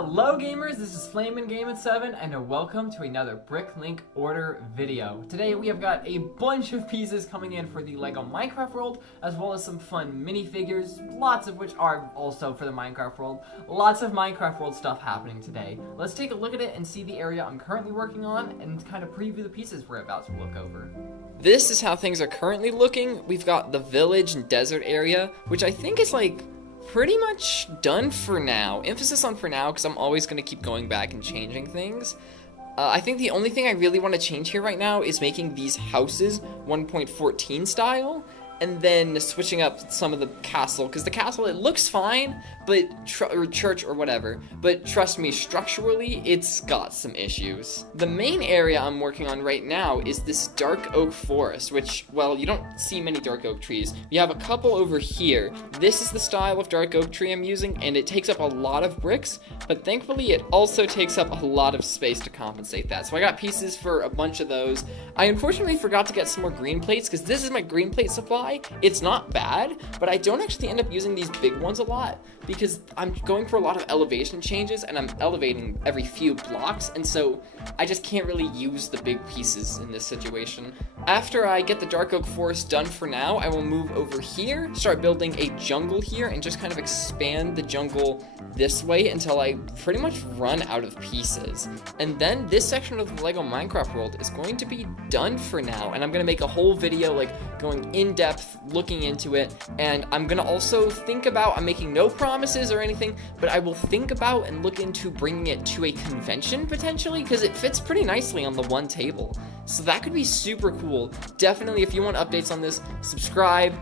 Hello gamers, this is Flamin' and welcome to another BrickLink order video. Today we have got a bunch of pieces coming in for the LEGO Minecraft world, as well as some fun minifigures, lots of which are also for the Minecraft world. Lots of Minecraft world stuff happening today. Let's take a look at it and see the area I'm currently working on and kind of preview the pieces we're about to look over. This is how things are currently looking. We've got the village and desert area, which I think is like pretty much done for now. Emphasis on for now, because I'm always going to keep going back and changing things. I think the only thing I really want to change here right now is making these houses 1.14 style, and then switching up some of the castle, because the castle, it looks fine, but or church or whatever, but trust me, structurally, it's got some issues. The main area I'm working on right now is this dark oak forest, which, well, you don't see many dark oak trees. You have a couple over here. This is the style of dark oak tree I'm using, and it takes up a lot of bricks, but thankfully it also takes up a lot of space to compensate that. So I got pieces for a bunch of those. I unfortunately forgot to get some more green plates, because this is my green plate supply. It's not bad, but I don't actually end up using these big ones a lot because I'm going for a lot of elevation changes and I'm elevating every few blocks, and so I just can't really use the big pieces in this situation. After I get the dark oak forest done for now, I will move over here, start building a jungle here, and just kind of expand the jungle this way until I pretty much run out of pieces. And then this section of the LEGO Minecraft world is going to be done for now, and I'm going to make a whole video like going in depth, looking into it, and I'm going to also think about, I'm making no promises or anything, but I will think about and look into bringing it to a convention potentially, because it fits pretty nicely on the one table. So that could be super cool. Definitely, if you want updates on this, subscribe,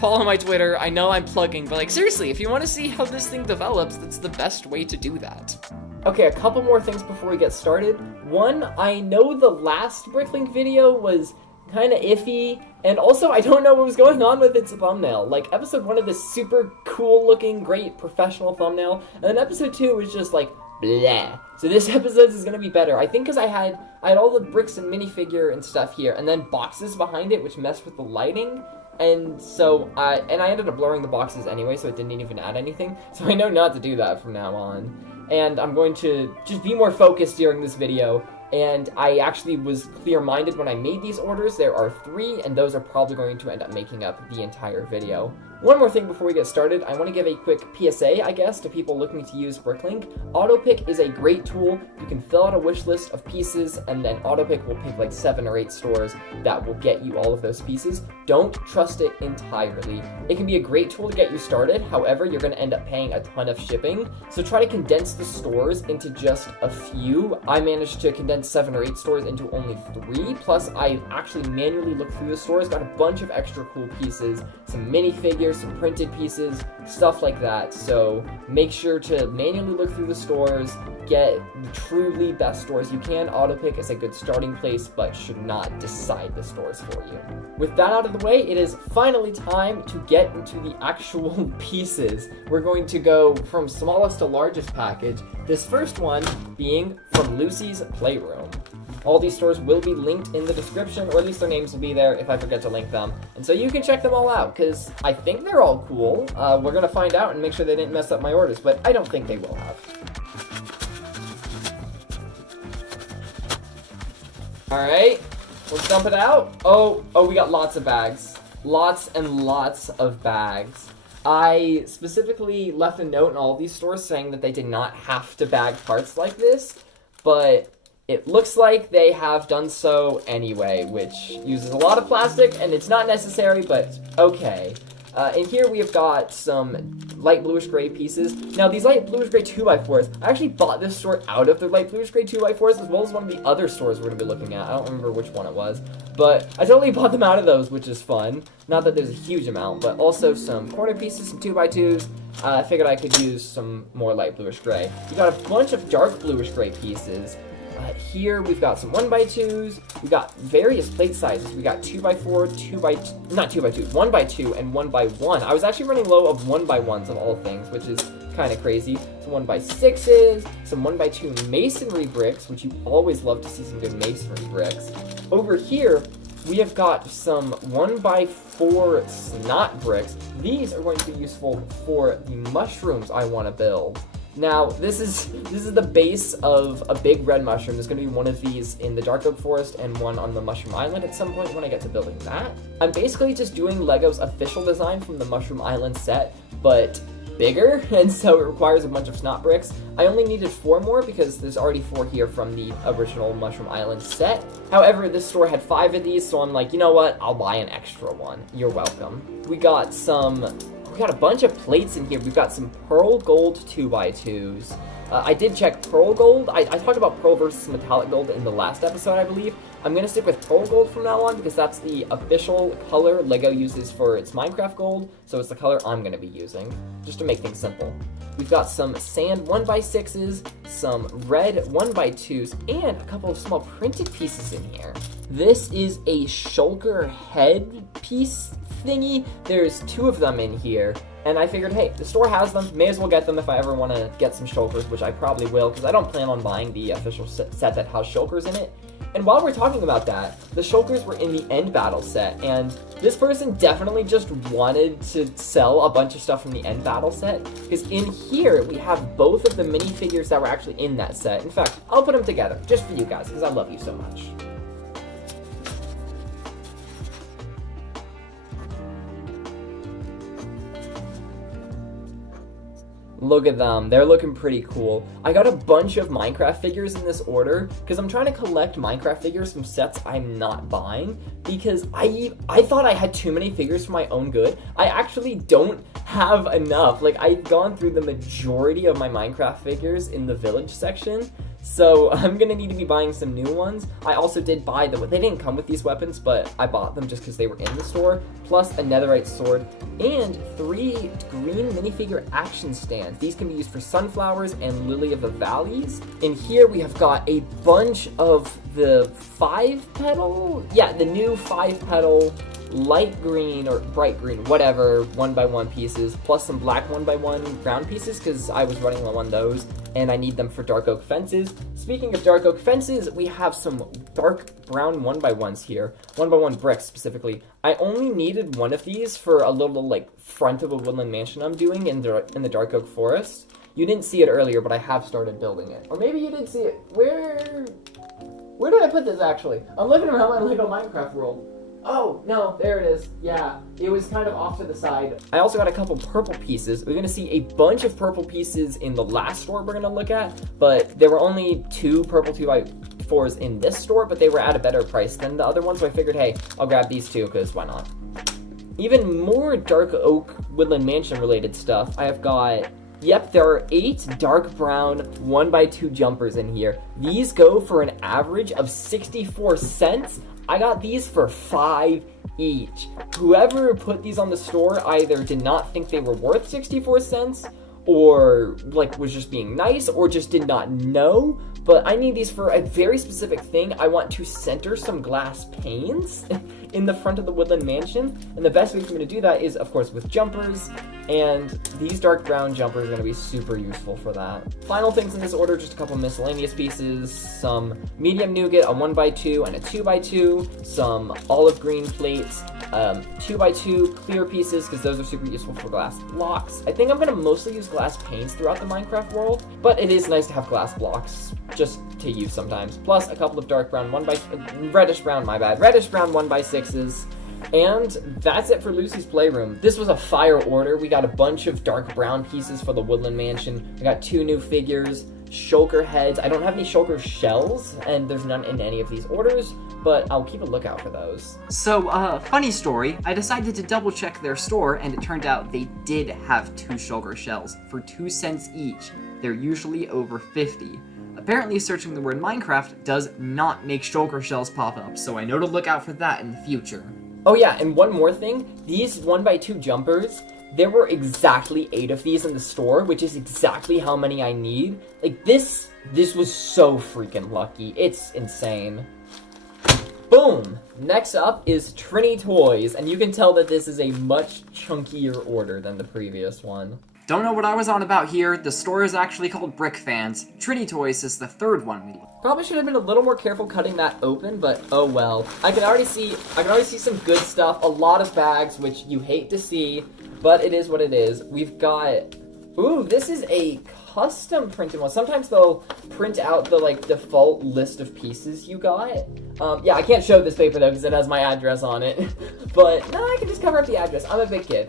follow my Twitter. I know I'm plugging, but like seriously, if you want to see how this thing develops, that's the best way to do that. Okay, a couple more things before we get started. One, I know the last BrickLink video was kind of iffy, and also I don't know what was going on with its thumbnail. Like, episode 1 of this super cool looking, great professional thumbnail, and then episode 2 was just like, bleh. So this episode is gonna be better. I think because I had all the bricks and minifigure and stuff here, and then boxes behind it, which messed with the lighting, and so, I ended up blurring the boxes anyway, so it didn't even add anything, so I know not to do that from now on. And I'm going to just be more focused during this video. And I actually was clear-minded when I made these orders. There are 3, and those are probably going to end up making up the entire video. One more thing before we get started, I want to give a quick PSA, I guess, to people looking to use BrickLink. AutoPick is a great tool. You can fill out a wish list of pieces, and then AutoPick will pick like 7 or 8 stores that will get you all of those pieces. Don't trust it entirely. It can be a great tool to get you started, however, you're going to end up paying a ton of shipping. So try to condense the stores into just a few. I managed to condense 7 or 8 stores into only 3, plus I actually manually looked through the stores, got a bunch of extra cool pieces, some minifigures, some printed pieces, stuff like that. So make sure to manually look through the stores, get the truly best stores you can. AutoPick is a good starting place, but should not decide the stores for you. With that out of the way, it is finally time to get into the actual pieces. We're going to go from smallest to largest package, this first one being from Lucy's Playroom. All these stores will be linked in the description, or at least their names will be there if I forget to link them. And so you can check them all out, because I think they're all cool. We're going to find out and make sure they didn't mess up my orders, but I don't think they will have. Alright, let's dump it out. Oh, we got lots of bags. Lots and lots of bags. I specifically left a note in all these stores saying that they did not have to bag parts like this, but it looks like they have done so anyway, which uses a lot of plastic, and it's not necessary, but okay. In here we have got some light bluish gray pieces. Now these light bluish gray 2x4s, I actually bought this store out of their light bluish gray 2x4s, as well as one of the other stores we're going to be looking at. I don't remember which one it was, but I totally bought them out of those, which is fun. Not that there's a huge amount, but also some corner pieces, some 2x2s. I figured I could use some more light bluish gray. You got a bunch of dark bluish gray pieces. Here we've got some 1x2s, we got various plate sizes, we got 2x4, 1x2, and 1x1. I was actually running low of 1x1s of all things, which is kind of crazy. Some 1x6s, some 1x2 masonry bricks, which you always love to see some good masonry bricks. Over here, we have got some 1x4 snot bricks. These are going to be useful for the mushrooms I want to build. Now, this is the base of a big red mushroom. There's going to be one of these in the Dark Oak Forest and one on the Mushroom Island at some point when I get to building that. I'm basically just doing LEGO's official design from the Mushroom Island set, but bigger, and so it requires a bunch of snot bricks. I only needed 4 more because there's already 4 here from the original Mushroom Island set. However, this store had 5 of these, so I'm like, you know what? I'll buy an extra one. You're welcome. We got a bunch of plates in here. We've got some pearl gold 2x2s. I did check pearl gold. I talked about pearl versus metallic gold in the last episode, I believe. I'm going to stick with pearl gold from now on because that's the official color LEGO uses for its Minecraft gold, so it's the color I'm going to be using, just to make things simple. We've got some sand 1x6s, some red 1x2s, and a couple of small printed pieces in here. This is a shulker head piece thingy. There's 2 of them in here, and I figured, hey, the store has them, may as well get them if I ever want to get some shulkers, which I probably will, because I don't plan on buying the official set that has shulkers in it. And while we're talking about that, the shulkers were in the end battle set, and this person definitely just wanted to sell a bunch of stuff from the end battle set, because in here we have both of the minifigures that were actually in that set. In fact, I'll put them together, just for you guys, because I love you so much. Look at them, they're looking pretty cool. I got a bunch of Minecraft figures in this order because I'm trying to collect Minecraft figures from sets I'm not buying, because I thought I had too many figures for my own good. I actually don't have enough. Like, I've gone through the majority of my Minecraft figures in the village section, so I'm gonna need to be buying some new ones. I also did buy they didn't come with these weapons, but I bought them just because they were in the store, plus a netherite sword, and 3 green minifigure action stands. These can be used for sunflowers and lily of the valleys. In here we have got a bunch of the 5-petal, the new 5-petal light green or bright green, whatever, 1x1 pieces, plus some black 1x1 ground pieces because I was running low on those, and I need them for dark oak fences. Speaking of dark oak fences, we have some dark brown 1x1s here, 1x1 bricks specifically. I only needed one of these for a little front of a woodland mansion I'm doing in the dark oak forest. You didn't see it earlier, but I have started building it. Or maybe you did see it. Where did I put this actually? I'm looking around my Lego Minecraft world. Oh, no, there it is. Yeah, it was kind of off to the side. I also got a couple purple pieces. We're gonna see a bunch of purple pieces in the last store we're gonna look at, but there were only 2 purple 2x4s in this store, but they were at a better price than the other ones, so I figured, hey, I'll grab these 2, because why not? Even more Dark Oak Woodland Mansion related stuff. I have got, there are 8 dark brown 1x2 jumpers in here. These go for an average of 64 cents. I got these for 5 each. Whoever put these on the store either did not think they were worth 64 cents, or was just being nice, or just did not know. But I need these for a very specific thing. I want to center some glass panes in the front of the Woodland Mansion, and the best way for me to do that is, of course, with jumpers, and these dark brown jumpers are going to be super useful for that. Final things in this order, just a couple miscellaneous pieces, some medium nougat, a 1x2 and a 2x2, some olive green plates, 2x2 clear pieces, because those are super useful for glass blocks. I think I'm going to mostly use glass panes throughout the Minecraft world, but it is nice to have glass blocks just to use sometimes. Plus a couple of dark brown reddish brown 1x6s. And that's it for Lucy's Playroom. This was a fire order. We got a bunch of dark brown pieces for the Woodland Mansion. We got 2 new figures, shulker heads. I don't have any shulker shells, and there's none in any of these orders, but I'll keep a lookout for those. So, funny story, I decided to double check their store, and it turned out they did have 2 shulker shells for 2 cents each. They're usually over 50. Apparently searching the word Minecraft does not make shulker shells pop up, so I know to look out for that in the future. Oh yeah, and one more thing, these 1x2 jumpers, there were exactly 8 of these in the store, which is exactly how many I need. This was so freaking lucky. It's insane. Boom! Next up is Trini Toys, and you can tell that this is a much chunkier order than the previous one. Don't know what I was on about here. The store is actually called Brickfans. Trini Toys is the 3rd one we looked. Probably should have been a little more careful cutting that open, but oh well. I can already see some good stuff, a lot of bags, which you hate to see, but it is what it is. We've got, ooh, this is a custom printed ones. Sometimes they'll print out the like default list of pieces you got. Yeah, I can't show this paper though because it has my address on it. But no, I can just cover up the address. I'm a big kid.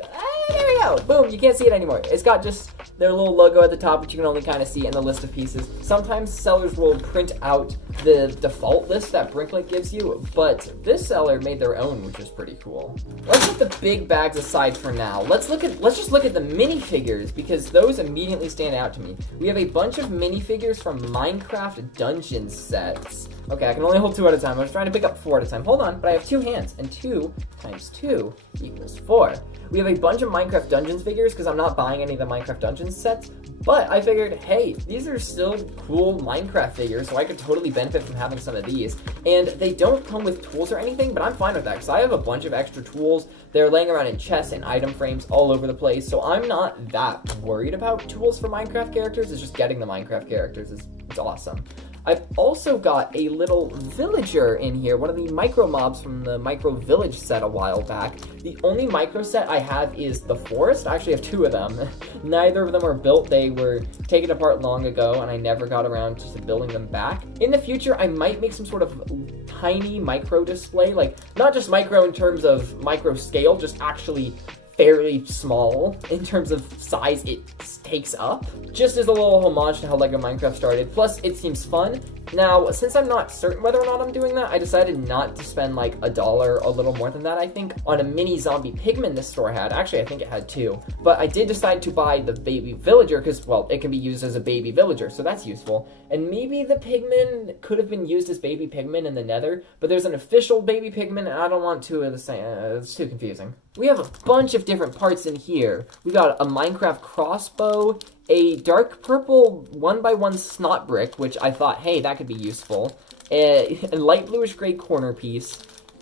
There we go. Boom, you can't see it anymore. It's got just their little logo at the top, which you can only kind of see in the list of pieces. Sometimes sellers will print out the default list that BrickLink gives you, but this seller made their own, which is pretty cool. Let's put the big bags aside for now. Let's just look at the minifigures because those immediately stand out to me. We have a bunch of minifigures from Minecraft Dungeons sets. Okay, I can only hold 2 at a time. I was trying to pick up 4 at a time. Hold on, but I have 2 hands, and 2 times 2 equals 4. We have a bunch of Minecraft Dungeons figures because I'm not buying any of the Minecraft Dungeons sets, but I figured, hey, these are still cool Minecraft figures, so I could totally benefit from having some of these. And they don't come with tools or anything, but I'm fine with that because I have a bunch of extra tools. They're laying around in chests and item frames all over the place, so I'm not that worried about tools for Minecraft characters. It's just getting the Minecraft characters. It's awesome. I've also got a little villager in here, one of the micro mobs from the Micro Village set a while back. The only micro set I have is the forest. I actually have 2 of them. Neither of them are built. They were taken apart long ago, and I never got around to building them back. In the future, I might make some sort of tiny micro display, like not just micro in terms of micro scale, just actually fairly small in terms of size it takes up, just as a little homage to how Lego Minecraft started. Plus, it seems fun. Now, since I'm not certain whether or not I'm doing that, I decided not to spend like $1, a little more than that, I think, on a mini zombie pigman this store had. Actually, I think it had 2. But I did decide to buy the baby villager because, well, it can be used as a baby villager, so that's useful. And maybe the pigman could have been used as baby pigman in the nether, but there's an official baby pigman, and I don't want 2 of the same. It's too confusing. We have a bunch of different parts in here. We got a Minecraft crossbow, a dark purple 1x1 snot brick, which I thought, hey, that could be useful. A light bluish gray corner piece,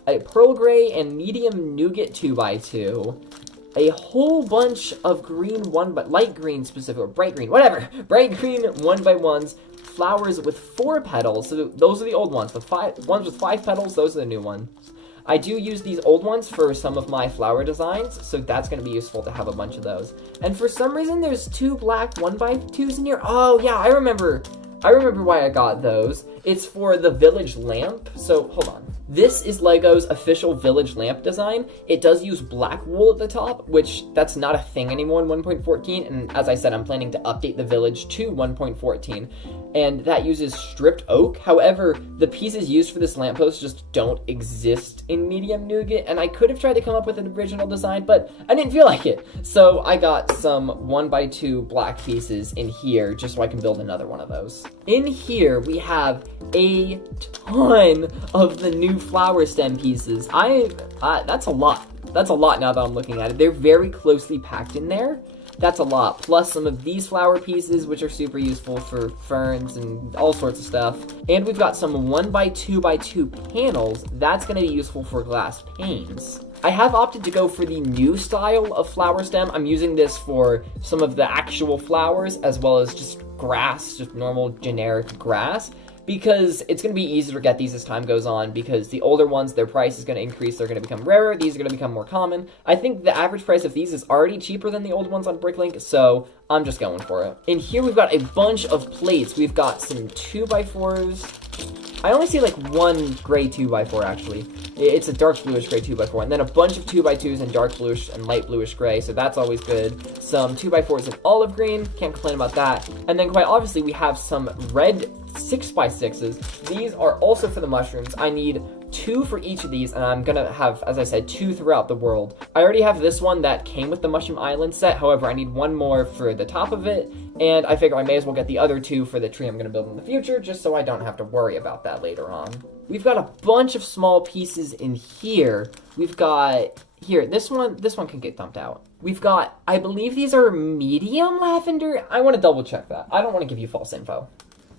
a pearl gray and medium nougat 2x2, a whole bunch of green light green specific, or bright green, whatever, bright green 1x1s, flowers with 4 petals. So those are the old ones. The ones with 5 petals, those are the new ones. I do use these old ones for some of my flower designs, so that's going to be useful to have a bunch of those. And for some reason, there's 2 black 1x2s in here. Oh, yeah, I remember why I got those. It's for the village lamp. So, hold on. This is Lego's official village lamp design. It does use black wool at the top, which that's not a thing anymore in 1.14. And as I said, I'm planning to update the village to 1.14. And that uses stripped oak. However, the pieces used for this lamppost just don't exist in medium nougat. And I could have tried to come up with an original design, but I didn't feel like it. So I got some 1x2 black pieces in here just so I can build another one of those. In here, we have a ton of the new flower stem pieces. That's a lot. That's a lot now that I'm looking at it. They're very closely packed in there. That's a lot. Plus some of these flower pieces, which are super useful for ferns and all sorts of stuff. And we've got some 1x2x2 panels. That's going to be useful for glass panes. I have opted to go for the new style of flower stem. I'm using this for some of the actual flowers as well as just grass, just normal generic grass, because it's going to be easier to get these as time goes on, because the older ones, their price is going to increase, they're going to become rarer, these are going to become more common. I think the average price of these is already cheaper than the old ones on BrickLink, so I'm just going for it. In here we've got a bunch of plates. We've got some 2x4s. I only see like one gray 2x4 actually. It's a dark bluish gray 2x4, and then a bunch of 2x2s in dark bluish and light bluish gray, so that's always good. Some 2x4s in olive green, can't complain about that. And then quite obviously we have some red 6x6s. These are also for the mushrooms. I need 2 for each of these, and I'm gonna have, as I said, 2 throughout the world. I already have this one that came with the Mushroom Island set, however, I need 1 more for the top of it, and I figure I may as well get the other 2 for the tree I'm gonna build in the future, just so I don't have to worry about that later on. We've got a bunch of small pieces in here. We've got, here, this one can get dumped out. We've got, I believe these are medium lavender. I wanna double check that. I don't wanna give you false info.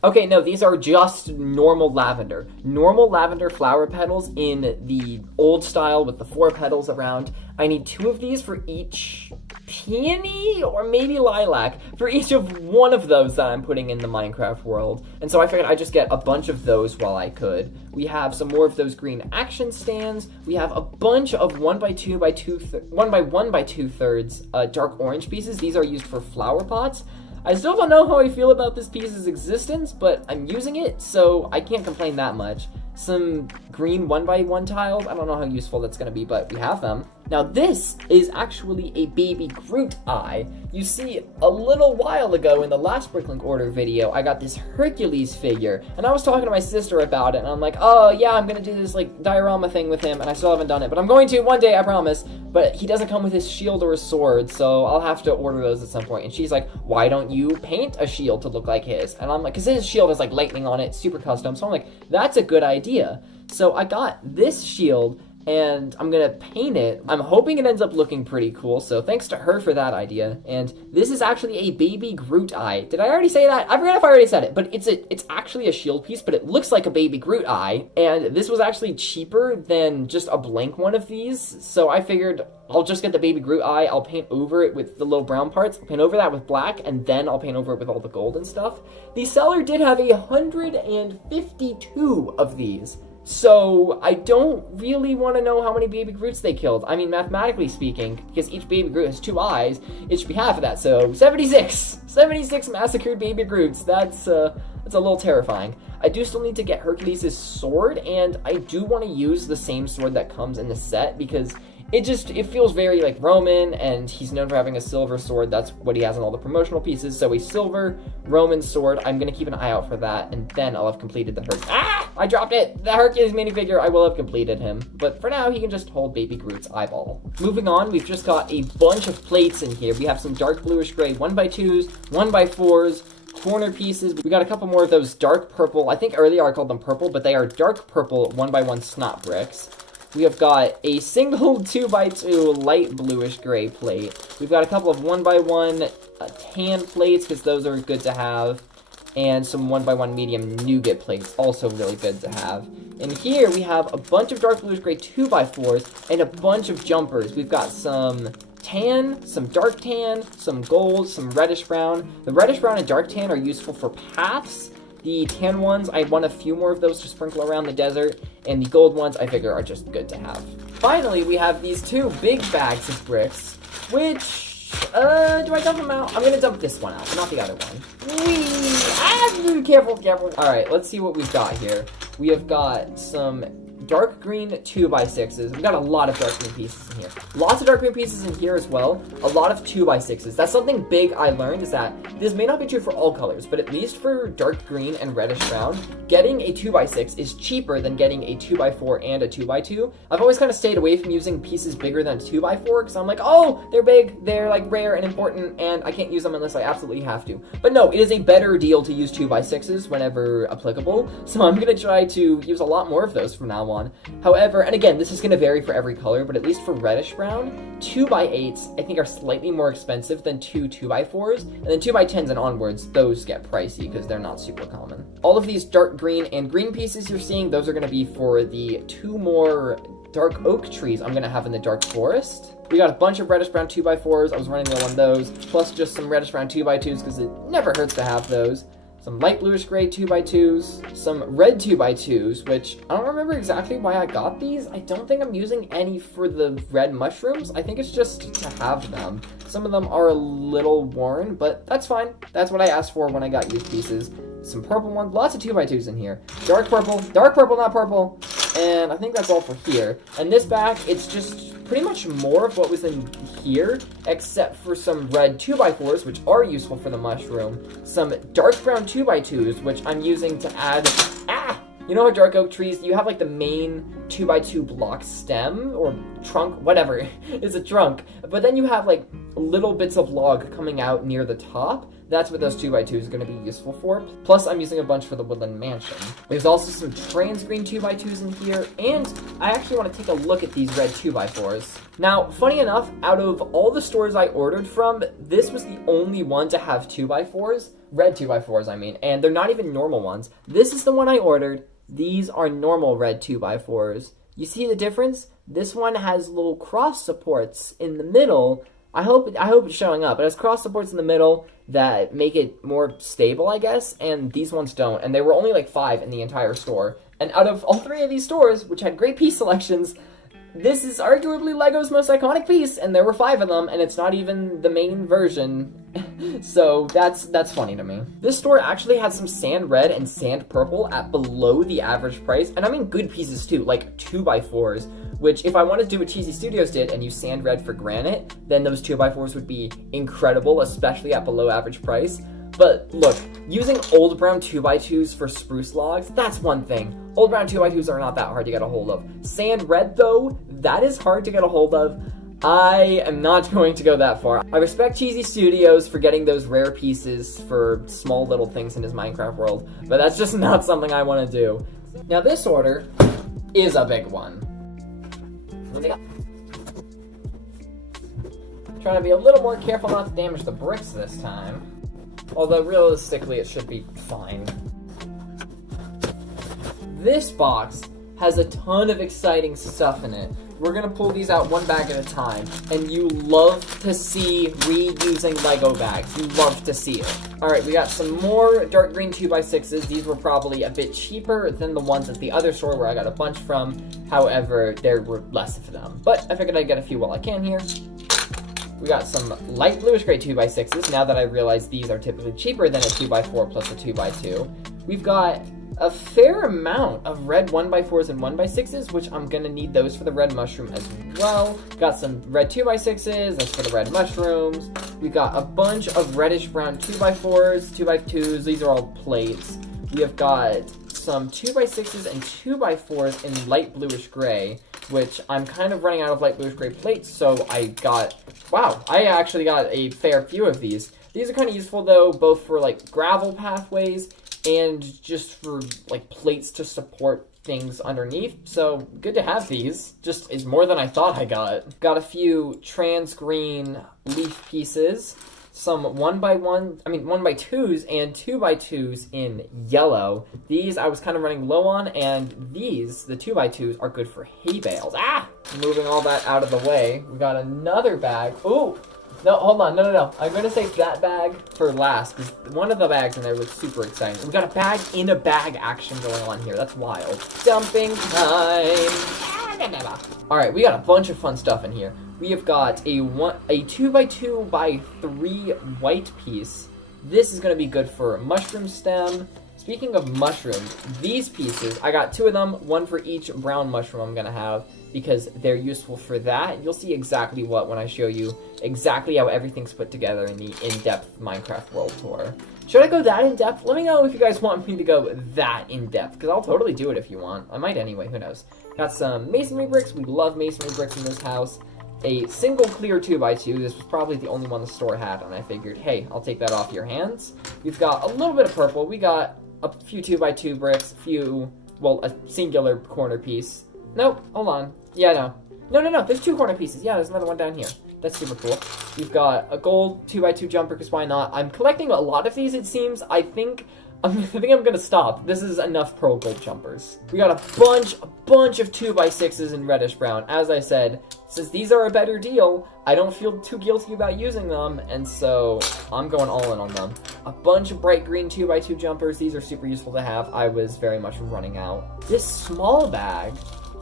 Okay, no, these are just normal lavender. Normal lavender flower petals in the old style with the 4 petals around. I need 2 of these for each peony or maybe lilac, for each of one of those that I'm putting in the Minecraft world. And so I figured I'd just get a bunch of those while I could. We have some more of those green action stands. We have a bunch of 1x1 by 2 thirds dark orange pieces. These are used for flower pots. I still don't know how I feel about this piece's existence, but I'm using it, so I can't complain that much. Some green 1x1 tiles. I don't know how useful that's going to be, but we have them. Now this is actually a baby Groot eye. You see, a little while ago in the last BrickLink order video, I got this Hercules figure, and I was talking to my sister about it, and I'm like, oh yeah, I'm going to do this like diorama thing with him, and I still haven't done it, but I'm going to one day, I promise. But he doesn't come with his shield or his sword, so I'll have to order those at some point. And she's like, why don't you paint a shield to look like his? And I'm like, because his shield has like lightning on it, super custom. So I'm like, that's a good idea. So I got this shield, and I'm gonna paint it. I'm hoping it ends up looking pretty cool, so thanks to her for that idea. And this is actually a baby Groot eye. Did I already say that? I forget if I already said it, but it's actually a shield piece, but it looks like a baby Groot eye. And this was actually cheaper than just a blank one of these, so I figured I'll just get the baby Groot eye, I'll paint over it with the little brown parts, I'll paint over that with black, and then I'll paint over it with all the gold and stuff. The seller did have 152 of these. So, I don't really want to know how many baby Groots they killed. I mean, mathematically speaking, because each baby Groot has 2 eyes, it should be half of that, so 76! 76 massacred baby Groots. That's a little terrifying. I do still need to get Hercules' sword, and I do want to use the same sword that comes in the set, because it feels very like Roman, and he's known for having a silver sword. That's what he has in all the promotional pieces. So a silver Roman sword. I'm gonna keep an eye out for that, and then I'll have completed the I dropped it! The Hercules minifigure, I will have completed him. But for now, he can just hold baby Groot's eyeball. Moving on, we've just got a bunch of plates in here. We have some dark bluish gray 1x2s, 1x4s, corner pieces. We got a couple more of those dark purple. I think earlier I called them purple, but they are dark purple 1x1 snot bricks. We have got a single 2x2 light bluish gray plate. We've got a couple of 1x1 tan plates, because those are good to have. And some 1x1 medium nougat plates, also really good to have. And here we have a bunch of dark bluish gray 2x4s and a bunch of jumpers. We've got some tan, some dark tan, some gold, some reddish brown. The reddish brown and dark tan are useful for paths. The tan ones, I want a few more of those to sprinkle around the desert, and the gold ones I figure are just good to have. Finally, we have these 2 big bags of bricks, which, do I dump them out? I'm gonna dump this one out, not the other one. Careful. Alright, let's see what we've got here. We have got some dark green 2x6s. We've got a lot of dark green pieces in here. Lots of dark green pieces in here as well. A lot of 2x6s. That's something big I learned, is that this may not be true for all colors, but at least for dark green and reddish brown, getting a 2x6 is cheaper than getting a 2x4 and a 2x2. I've always kind of stayed away from using pieces bigger than 2x4, because I'm like, oh, they're big, they're like rare and important, and I can't use them unless I absolutely have to. But no, it is a better deal to use 2x6s whenever applicable, so I'm going to try to use a lot more of those from now on. However, and again, this is going to vary for every color, but at least for reddish brown, 2x8s I think are slightly more expensive than 2x4s, and then 2x10s and onwards, those get pricey because they're not super common. All of these dark green and green pieces you're seeing, those are going to be for the 2 more dark oak trees I'm going to have in the dark forest. We got a bunch of reddish brown 2x4s, I was running low on those, plus just some reddish brown 2x2s because it never hurts to have those. Some light bluish gray 2x2s, some red 2x2s, which I don't remember exactly why I got these. I don't think I'm using any for the red mushrooms. I think it's just to have them. Some of them are a little worn, but that's fine. That's what I asked for when I got used pieces. Some purple ones, lots of 2x2s in here. Dark purple, not purple, and I think that's all for here. And this back, it's just pretty much more of what was in here, except for some red 2x4s, which are useful for the mushroom, some dark brown 2x2s, which I'm using to add, you know how dark oak trees, you have like the main 2x2 block stem, or trunk, whatever, it's a trunk, but then you have like little bits of log coming out near the top. That's what those 2x2s are going to be useful for. Plus, I'm using a bunch for the Woodland Mansion. There's also some trans green 2x2s in here, and I actually want to take a look at these red 2x4s. Now, funny enough, out of all the stores I ordered from, this was the only one to have 2x4s. Red 2x4s, I mean, and they're not even normal ones. This is the one I ordered. These are normal red 2x4s. You see the difference? This one has little cross supports in the middle. I hope it's showing up. It has cross supports in the middle that make it more stable, I guess, and these ones don't. And they were only like 5 in the entire store. And out of all 3 of these stores, which had great piece selections, this is arguably LEGO's most iconic piece, and there were 5 of them, and it's not even the main version. So that's funny to me. This store actually had some sand red and sand purple at below the average price, and I mean good pieces too, like 2x4s, which if I wanted to do what Cheesy Studios did and use sand red for granite, then those 2x4s would be incredible, especially at below average price. But look, using old brown 2x2s for spruce logs, that's one thing. Old brown 2x2s are not that hard to get a hold of. Sand red though, that is hard to get a hold of. I am not going to go that far. I respect Cheesy Studios for getting those rare pieces for small little things in his Minecraft world, but that's just not something I want to do. Now this order is a big one. Trying to be a little more careful not to damage the bricks this time. Although realistically it should be fine. This box has a ton of exciting stuff in it. We're gonna pull these out one bag at a time, and you love to see reusing Lego bags. You love to see it. Alright, we got some more dark green 2x6s. These were probably a bit cheaper than the ones at the other store where I got a bunch from. However, there were less of them. But I figured I'd get a few while I can here. We got some light bluish gray 2x6s, now that I realize these are typically cheaper than a 2x4 plus a 2x2. We've got a fair amount of red 1x4s and 1x6s, which I'm gonna need those for the red mushroom as well. Got some red 2x6s, that's for the red mushrooms. We got a bunch of reddish brown 2x4s, 2x2s, these are all plates. We have got some 2x6s and 2x4s in light bluish gray, which I'm kind of running out of light bluish gray plates, so I actually got a fair few of these. These are kind of useful though, both for like gravel pathways and just for like plates to support things underneath, so good to have these. Just is more than I thought I got. Got a few trans green leaf pieces, some 1x2s and 2x2s in yellow. These I was kind of running low on, and these, the 2x2s, are good for hay bales. Moving all that out of the way, we got another bag. Ooh! No, hold on, no. I'm going to save that bag for last, because one of the bags in there looks super exciting. We got a bag in a bag action going on here. That's wild. Dumping time! Alright, we got a bunch of fun stuff in here. We have got a 2x2x3 white piece. This is going to be good for mushroom stem. Speaking of mushrooms, these pieces, I got 2 of them, one for each brown mushroom I'm going to have, because they're useful for that. You'll see exactly what when I show you exactly how everything's put together in the in-depth Minecraft World Tour. Should I go that in-depth? Let me know if you guys want me to go that in-depth, because I'll totally do it if you want. I might anyway, who knows. Got some masonry bricks. We love masonry bricks in this house. A single clear 2x2. This was probably the only one the store had, and I figured, hey, I'll take that off your hands. We've got a little bit of purple. We got a few 2x2 bricks, a singular corner piece. Nope, hold on. Yeah, no, there's 2 corner pieces. Yeah, there's another one down here. That's super cool. We've got a gold 2x2 jumper, because why not? I'm collecting a lot of these, it seems. I think I'm gonna stop. This is enough pearl gold jumpers. We got a bunch of 2x6s in reddish brown. As I said, since these are a better deal, I don't feel too guilty about using them, and so I'm going all in on them. A bunch of bright green 2x2 jumpers. These are super useful to have. I was very much running out. This small bag,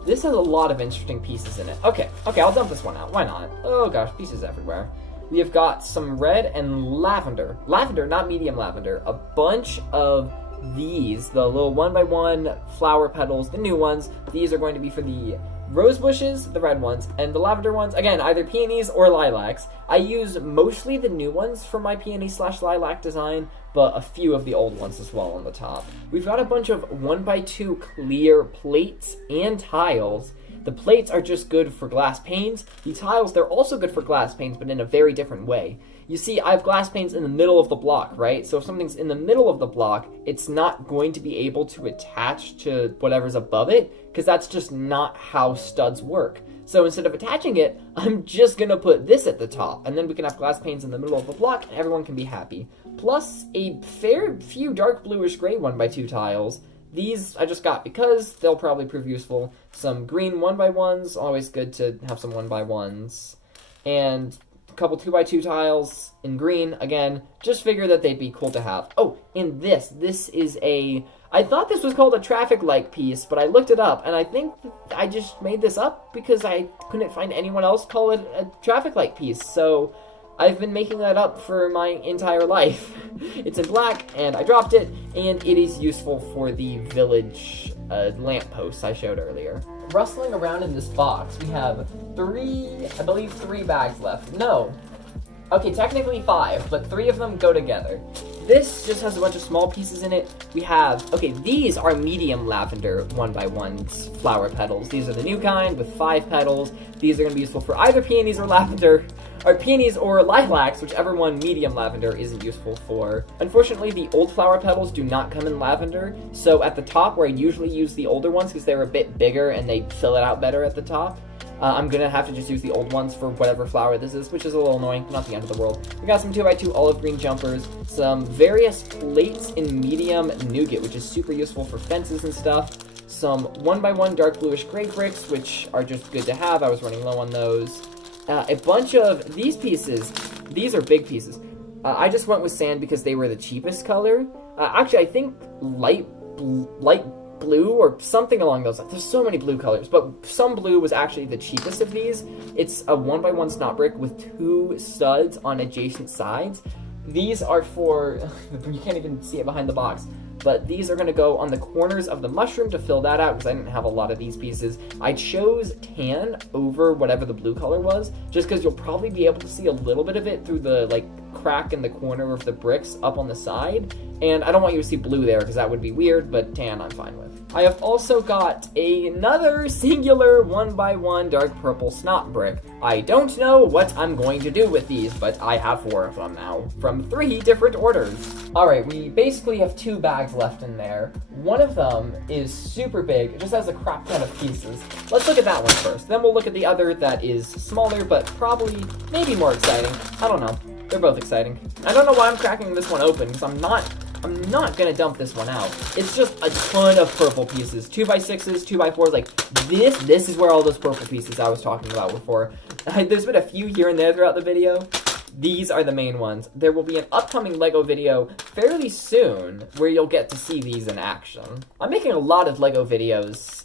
this has a lot of interesting pieces in it. Okay, I'll dump this one out. Why not? Oh gosh, pieces everywhere. We have got some red and lavender. Lavender, not medium lavender. A bunch of these, the little 1x1 flower petals, the new ones. These are going to be for the rose bushes, the red ones, and the lavender ones, again, either peonies or lilacs. I use mostly the new ones for my peony/lilac design, but a few of the old ones as well on the top. We've got a bunch of 1x2 clear plates and tiles. The plates are just good for glass panes. The tiles, they're also good for glass panes, but in a very different way. You see, I have glass panes in the middle of the block, right? So if something's in the middle of the block, it's not going to be able to attach to whatever's above it, because that's just not how studs work. So instead of attaching it, I'm just going to put this at the top, and then we can have glass panes in the middle of the block, and everyone can be happy. Plus, a fair few dark bluish gray 1x2 tiles. These I just got because they'll probably prove useful. Some green 1x1s, always good to have some 1x1s. And a couple 2x2 tiles in green. Again, just figure that they'd be cool to have. Oh, and this is I thought this was called a traffic light piece, but I looked it up, and I think I just made this up because I couldn't find anyone else call it a traffic light piece, so I've been making that up for my entire life. It's in black, and I dropped it, and it is useful for the village lampposts I showed earlier. Rustling around in this box, we have three bags left. No. Okay, technically 5, but 3 of them go together. This just has a bunch of small pieces in it. We have, okay, these are medium lavender 1x1 flower petals. These are the new kind with 5 petals. These are going to be useful for either peonies or lavender, or peonies or lilacs, whichever one medium lavender isn't useful for. Unfortunately, the old flower petals do not come in lavender, so at the top where I usually use the older ones because they're a bit bigger and they fill it out better at the top, I'm gonna have to just use the old ones for whatever flower this is, which is a little annoying, not the end of the world. We got some 2x2 olive green jumpers, some various plates in medium nougat, which is super useful for fences and stuff, some 1x1 dark bluish gray bricks, which are just good to have. I was running low on those. A bunch of these pieces. These are big pieces. I just went with sand because they were the cheapest color. Actually, I think light blue or something along those lines. There's so many blue colors, but some blue was actually the cheapest of these. It's a 1x1 snot brick with 2 studs on adjacent sides. These are for, you can't even see it behind the box, but these are going to go on the corners of the mushroom to fill that out because I didn't have a lot of these pieces. I chose tan over whatever the blue color was, just because you'll probably be able to see a little bit of it through the crack in the corner of the bricks up on the side, and I don't want you to see blue there because that would be weird, but tan I'm fine with. I have also got another singular 1x1 dark purple snot brick. I don't know what I'm going to do with these, but I have 4 of them now, from 3 different orders. Alright, we basically have 2 bags left in there. One of them is super big, it just has a crap ton of pieces. Let's look at that one first, then we'll look at the other that is smaller, but probably, maybe more exciting. I don't know. They're both exciting. I don't know why I'm cracking this one open, because I'm not gonna dump this one out. It's just a ton of purple pieces. 2x6s, 2x4s, this is where all those purple pieces I was talking about before. There's been a few here and there throughout the video. These are the main ones. There will be an upcoming LEGO video fairly soon where you'll get to see these in action. I'm making a lot of LEGO videos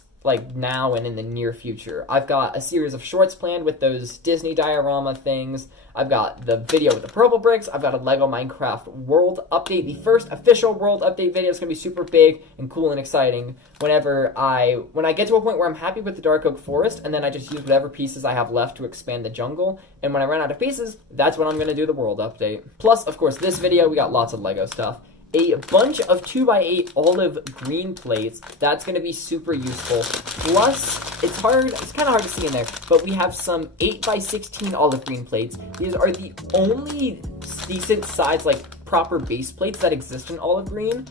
now and in the near future. I've got a series of shorts planned with those Disney diorama things. I've got the video with the purple bricks. I've got a LEGO Minecraft world update. The first official world update video is going to be super big and cool and exciting when I get to a point where I'm happy with the dark oak forest, and then I just use whatever pieces I have left to expand the jungle. And when I run out of pieces, that's when I'm going to do the world update. Plus, of course, this video, we got lots of LEGO stuff. A bunch of 2x8 olive green plates. That's going to be super useful. Plus, it's kind of hard to see in there, but we have some 8x16 olive green plates. These are the only decent size, proper base plates that exist in olive green.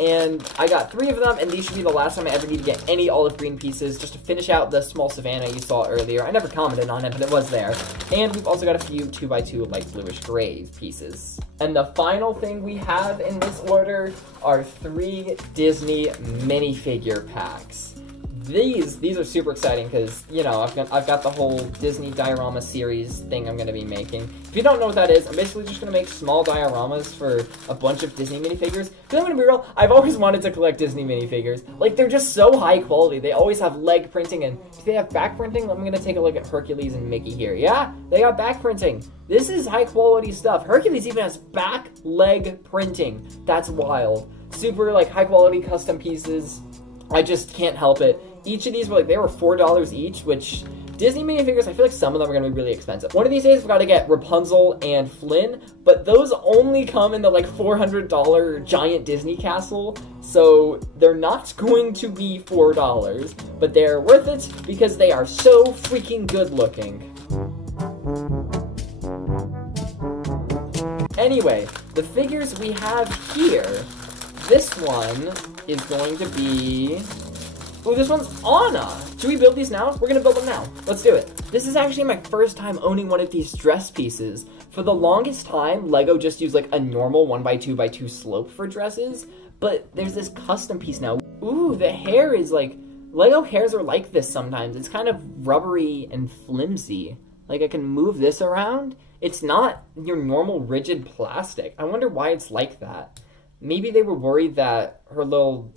And I got 3 of them, and these should be the last time I ever need to get any olive green pieces, just to finish out the small savannah you saw earlier. I never commented on it, but it was there. And we've also got a few 2x2 bluish gray pieces. And the final thing we have in this order are 3 Disney minifigure packs. These are super exciting because, I've got the whole Disney diorama series thing I'm going to be making. If you don't know what that is, I'm basically just going to make small dioramas for a bunch of Disney minifigures. Because I'm going to be real, I've always wanted to collect Disney minifigures. They're just so high quality. They always have leg printing, and if they have back printing, I'm going to take a look at Hercules and Mickey here. Yeah, they got back printing. This is high quality stuff. Hercules even has back leg printing. That's wild. Super, high quality custom pieces. I just can't help it. Each of these were they were $4 each, which Disney minifigures, I feel like some of them are going to be really expensive. One of these days, we've got to get Rapunzel and Flynn, but those only come in the $400 giant Disney castle, so they're not going to be $4, but they're worth it because they are so freaking good looking. Anyway, the figures we have here, this one is going to be... Ooh, this one's Anna! Should we build these now? We're gonna build them now. Let's do it. This is actually my first time owning one of these dress pieces. For the longest time, LEGO just used a normal 1x2x2 slope for dresses, but there's this custom piece now. Ooh, the hair is LEGO hairs are like this sometimes. It's kind of rubbery and flimsy. Like, I can move this around. It's not your normal rigid plastic. I wonder why it's like that. Maybe they were worried that her little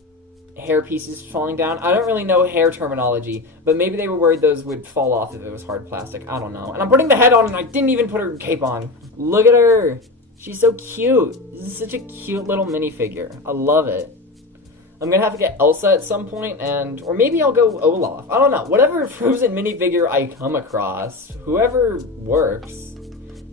hair pieces falling down. I don't really know hair terminology, but maybe they were worried those would fall off if it was hard plastic. I don't know. And I'm putting the head on and I didn't even put her cape on. Look at her. She's so cute. This is such a cute little minifigure. I love it. I'm gonna have to get Elsa at some point, or maybe I'll go Olaf. I don't know. Whatever Frozen minifigure I come across, whoever works.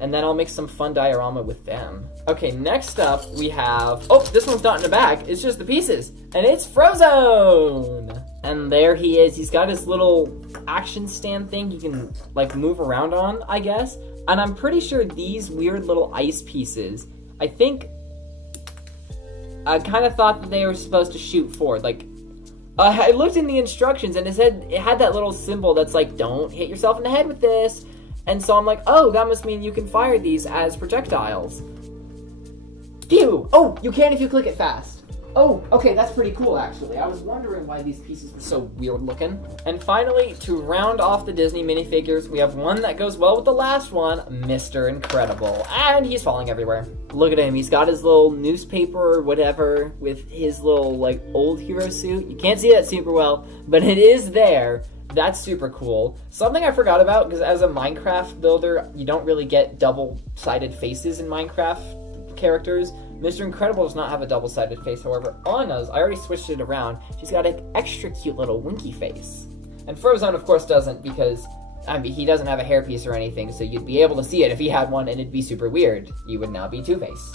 And then I'll make some fun diorama with them. Okay, next up we have... Oh, this one's not in the bag. It's just the pieces. And it's Frozone! And there he is. He's got his little action stand thing he can, like, move around on, I guess. And I'm pretty sure these weird little ice pieces, I think... I kind of thought that they were supposed to shoot forward. Like, I looked in the instructions and it had that little symbol that's like, don't hit yourself in the head with this. And so I'm like, oh, that must mean you can fire these as projectiles. Pew! Oh, you can if you click it fast. Oh, okay, that's pretty cool, actually. I was wondering why these pieces were so weird looking. And finally, to round off the Disney minifigures, we have one that goes well with the last one, Mr. Incredible. And he's falling everywhere. Look at him. He's got his little newspaper or whatever with his little, like, old hero suit. You can't see that super well, but it is there. That's super cool. Something I forgot about, because as a Minecraft builder, you don't really get double-sided faces in Minecraft characters. Mr. Incredible does not have a double-sided face, however, Anna's, I already switched it around, she's got an extra cute little winky face. And Frozone, of course, doesn't, because, I mean, he doesn't have a hairpiece or anything, so you'd be able to see it if he had one, and it'd be super weird. You would now be Two-Face.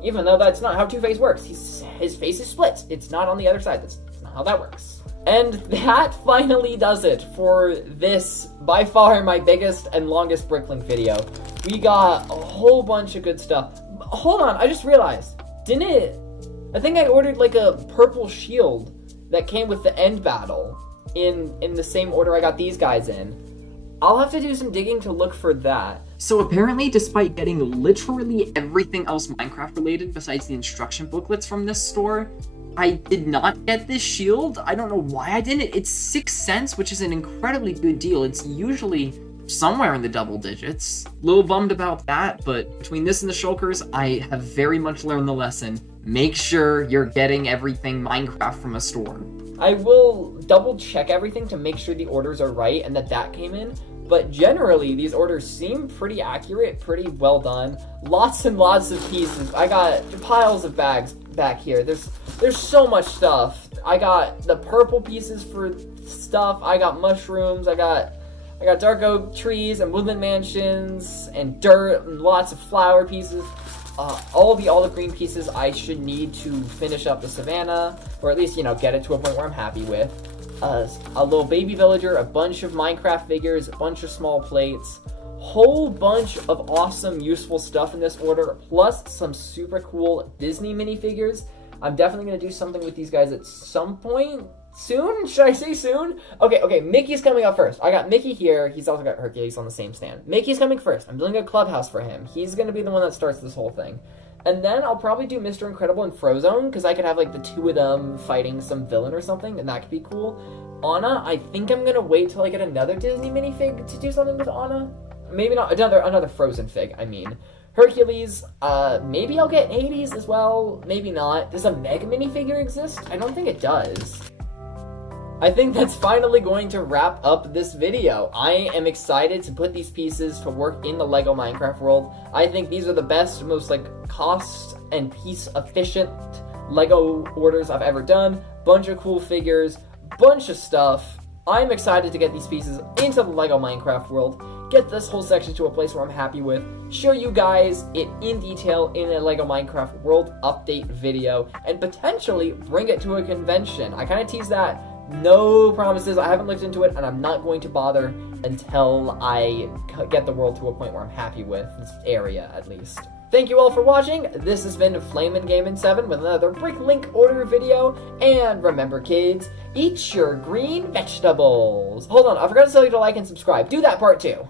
Even though that's not how Two-Face works. His face is split. It's not on the other side. That's not how that works. And that finally does it for this, by far, my biggest and longest BrickLink video. We got a whole bunch of good stuff. Hold on, I just realized, I think I ordered like a purple shield that came with the end battle in the same order I got these guys in. I'll have to do some digging to look for that. So apparently, despite getting literally everything else Minecraft related besides the instruction booklets from this store, I did not get this shield. I don't know why I didn't. It's 6 cents, which is an incredibly good deal. It's usually somewhere in the double digits. A little bummed about that, but between this and the shulkers, I have very much learned the lesson. Make sure you're getting everything Minecraft from a store. I will double check everything to make sure the orders are right and that came in, but generally these orders seem pretty accurate, pretty well done. Lots and lots of pieces. I got piles of bags back here. There's so much stuff. I got the purple pieces for stuff. I got mushrooms. I got dark oak trees and woodland mansions and dirt and lots of flower pieces. All the olive green pieces I should need to finish up the savannah, or at least, get it to a point where I'm happy with. A little baby villager, a bunch of Minecraft figures, a bunch of small plates, whole bunch of awesome, useful stuff in this order, plus some super cool Disney minifigures. I'm definitely going to do something with these guys at some point. Soon? Should I say soon? Okay, Mickey's coming up first. I got Mickey here. He's also got Hercules on the same stand. Mickey's coming first. I'm building a clubhouse for him. He's going to be the one that starts this whole thing. And then I'll probably do Mr. Incredible and Frozone, because I could have, like, the two of them fighting some villain or something, and that could be cool. Anna, I think I'm going to wait till I get another Disney minifig to do something with Anna. Maybe not. Another Frozen fig, I mean. Hercules, maybe I'll get Hades as well. Maybe not. Does a Mega minifigure exist? I don't think it does. I think that's finally going to wrap up this video. I am excited to put these pieces to work in the LEGO Minecraft world. I think these are the best, most cost and piece efficient LEGO orders I've ever done. Bunch of cool figures, bunch of stuff. I'm excited to get these pieces into the LEGO Minecraft world, get this whole section to a place where I'm happy with, show you guys it in detail in a LEGO Minecraft world update video, and potentially bring it to a convention. I kind of teased that. No promises. I haven't looked into it, and I'm not going to bother until I get the world to a point where I'm happy with this area, at least. Thank you all for watching. This has been Flamin' Gamin' 7 with another BrickLink order video. And remember, kids, eat your green vegetables. Hold on, I forgot to tell you to like and subscribe. Do that part too.